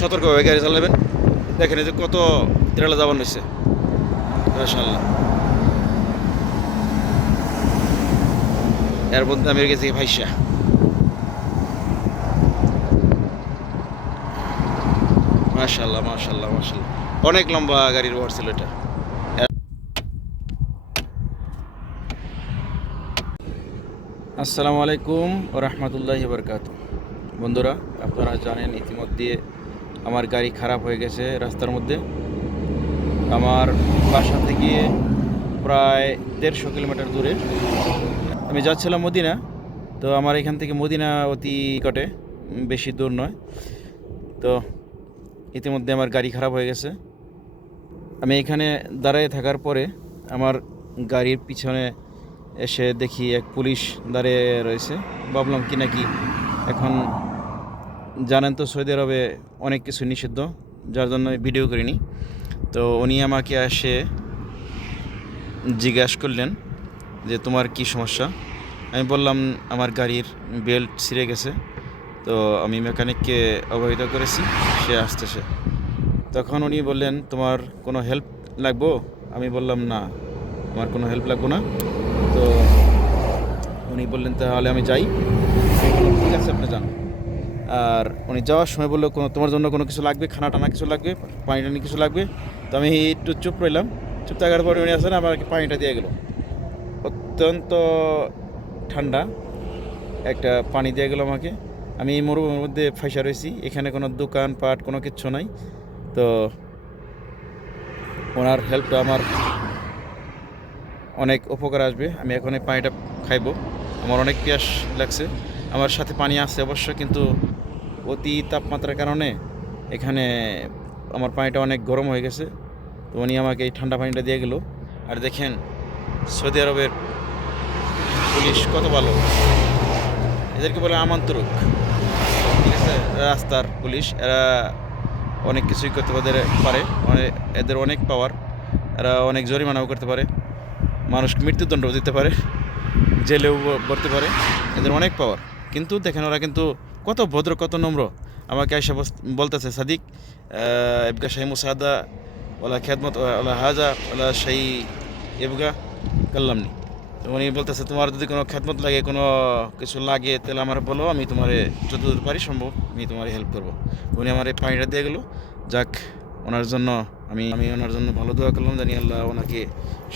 সতর্কভাবে গাড়ি চালাবেন। দেখেন এই যে কত তেরালা যাবান হয়েছে মাশাআল্লাহ। এর মধ্যে আমি গেছি ভাইসা। মাশাআল্লাহ মাশাআল্লাহ মাশাআল্লাহ, অনেক লম্বা গাড়ির ওভার ছিল এটা। আসসালামু আলাইকুম ওয়া রাহমাতুল্লাহি ওয়া বারাকাতুহু। বন্ধুরা, আপনারা জানেন ইতিমধ্যে আমার গাড়ি খারাপ হয়ে গেছে রাস্তার মধ্যে। আমার বাসা থেকে প্রায় 150 কিলোমিটার দূরে আমি যাচ্ছিলাম মদিনা। তো আমার এখান থেকে মদিনা অতি নিকটে, বেশি দূর নয়। তো ইতিমধ্যে আমার গাড়ি খারাপ হয়ে গেছে। আমি এখানে দাঁড়িয়ে থাকার পরে আমার গাড়ির পিছনে এসে দেখি এক পুলিশ দাঁড়িয়ে রয়েছে। ভাবলাম কি নাকি, এখন জানেন তো সৌদি আরবে অনেক কিছু নিষিদ্ধ, যার জন্য আমি ভিডিও করিনি। তো উনি আমাকে এসে জিজ্ঞাসা করলেন যে তোমার কি সমস্যা। আমি বললাম আমার গাড়ির বেল্ট ছিঁড়ে গেছে, তো আমি মেকানিককে অবহিত করেছি, সে আসতেছে। তখন উনি বললেন তোমার কোনো হেল্প লাগবো? আমি বললাম না, আমার কোনো হেল্প লাগবো না। তো উনি বললেন তাহলে আমি যাই। আমি বললাম ঠিক আছে, আপনি যান। আর উনি যাওয়ার সময় বললো তোমার জন্য কোনো কিছু লাগবে, খানা টানা কিছু লাগবে, পানি টানি কিছু লাগবে? তো আমি একটু চুপ রইলাম। চুপ থাকার পরে উনি আসেন আমাকে পানিটা দিয়ে গেল। অত্যন্ত ঠান্ডা একটা পানি দিয়ে গেলো আমাকে। আমি এই মরুভূমির মধ্যে ফাঁসা রয়েছি, এখানে কোনো দোকানপাট কোনো কিচ্ছু নাই। তো ওনার হেল্পটা আমার অনেক উপকার আসবে। আমি এখন এই পানিটা খাইবো, আমার অনেক পিয়াস লাগছে। আমার সাথে পানি আছে অবশ্য, কিন্তু অতি তাপমাত্রার কারণে এখানে আমার পানিটা অনেক গরম হয়ে গেছে। তো উনি আমাকে এই ঠান্ডা পানিটা দিয়ে গেল। আর দেখেন সৌদি আরবের পুলিশ কত ভালো, এদেরকে বলে আমান্তরক, ঠিক আছে? রাস্তার পুলিশ, এরা অনেক কিছুই করতে পারে, এদের অনেক পাওয়ার। এরা অনেক জরিমানাও করতে পারে, মানুষকে মৃত্যুদণ্ডও দিতে পারে, জেলেও ভরতে পারে। এদের অনেক পাওয়ার। কিন্তু দেখেন ওরা কিন্তু কত ভদ্র, কত নম্র। আমাকে এসে বলতেছে সাদিক এবগা শাহী মুসাদা ওলা খেদমত ওলা হাজা ওলা শাহী এবগা কাল্লামনি। তো উনি বলতেছে তোমার যদি কোনো খেদমত লাগে, কোনো কিছু লাগে, তাহলে আমার বলো, আমি তোমার যতদূর পারি সম্ভব আমি তোমার হেল্প করবো। উনি আমার এই পানিটা দিয়ে গেলো। যাক, ওনার জন্য আমি আমি ওনার জন্য ভালো দোয়া করলাম, জানি আল্লাহ ওনাকে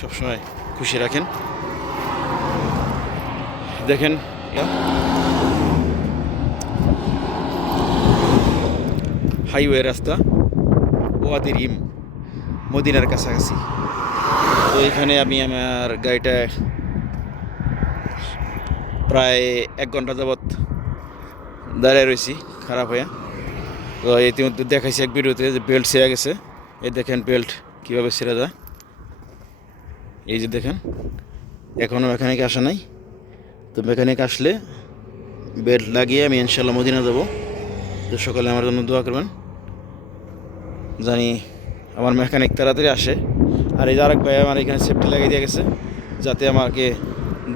সবসময় খুশি রাখেন। দেখেন হাইওয়ে রাস্তা, ওয়াদি রিম, মদিনার কাছাকাছি। তো এখানে আমি আমার গাড়িটা প্রায় 1 ঘন্টা যাবৎ দাঁড়িয়ে রয়েছি খারাপ হয়ে। তো ইতিমধ্যে দেখাইছি এক ভিডিওতে যে বেল্ট ছিঁড়ে গেছে। এই দেখেন বেল্ট কীভাবে ছিঁড়ে যায়, এই যে দেখেন। এখনও মেকানিক আসা নাই। তো মেকানিক আসলে বেল্ট লাগিয়ে আমি ইনশাল্লাহ মদিনা যাবো। তো সকালে আমার জন্য দোয়া করবেন, জানি আমার মেকানিক তাড়াতাড়ি আসে। আর এই যে আরেক ভাই আমার এখানে সেফটি লাগিয়ে দিয়ে গেছে, যাতে আমাকে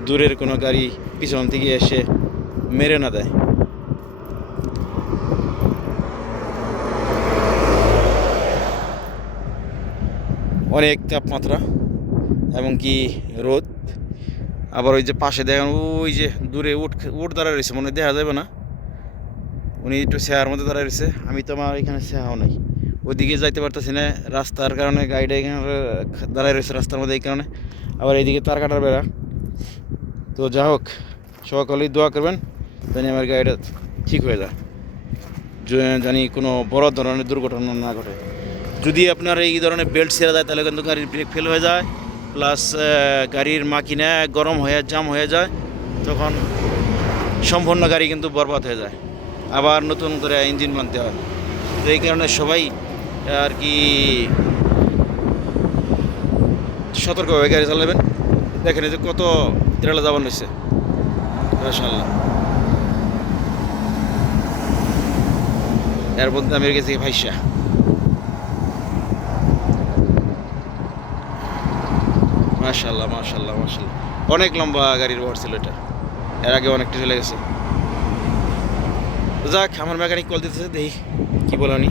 দূরের কোনো গাড়ি পিছন থেকে এসে মেরে না দেয়। অনেক তাপমাত্রা এবং কি রোদ। আবার ওই যে পাশে দেখেন, ওই যে দূরে উট দাঁড়ায় রয়েছে, মনে দেখা যাবে না। উনি একটু শেয়ার মধ্যে দাঁড়ায় রয়েছে, আমি তো আমার এখানে শেয়াও নাই, ওইদিকে যাইতে পারতেছি না রাস্তার কারণে। গাড়িটা এখানে দাঁড়ায় রয়েছে রাস্তার মধ্যে, এই কারণে। আবার এইদিকে তার কাটার বেড়া। তো যা হোক, সকলেই দোয়া করবেন জানি আমার গাড়িটা ঠিক হয়ে যায়, জানি কোনো বড় ধরনের দুর্ঘটনা না ঘটে। যদি আপনার এই ধরনের বেল্ট ছেড়ে যায়, তাহলে কিন্তু গাড়ির ব্রেক ফেল হয়ে যায়, প্লাস গাড়ির মাকিনা গরম হয়ে জাম হয়ে যায়। তখন সম্পূর্ণ গাড়ি কিন্তু বরবাদ হয়ে যায়, আবার নতুন করে ইঞ্জিন বানতে হয়। তো এই কারণে সবাই আর কি সতর্কভাবে গাড়ি চালাবেন। দেখেন এই যে কত তেরালা যাবান হয়েছে মাশাআল্লাহ। এর মধ্যে আমি গেছি ভাইসা। মাশাআল্লাহ মাশাআল্লাহ মাশাআল্লাহ, অনেক লম্বা গাড়ির ওভার ছিল এটা। এর আগে অনেকটা চলে গেছে। যাক, আমার মেকানিক কল দিতেছে, দেখি কি বলে উনি।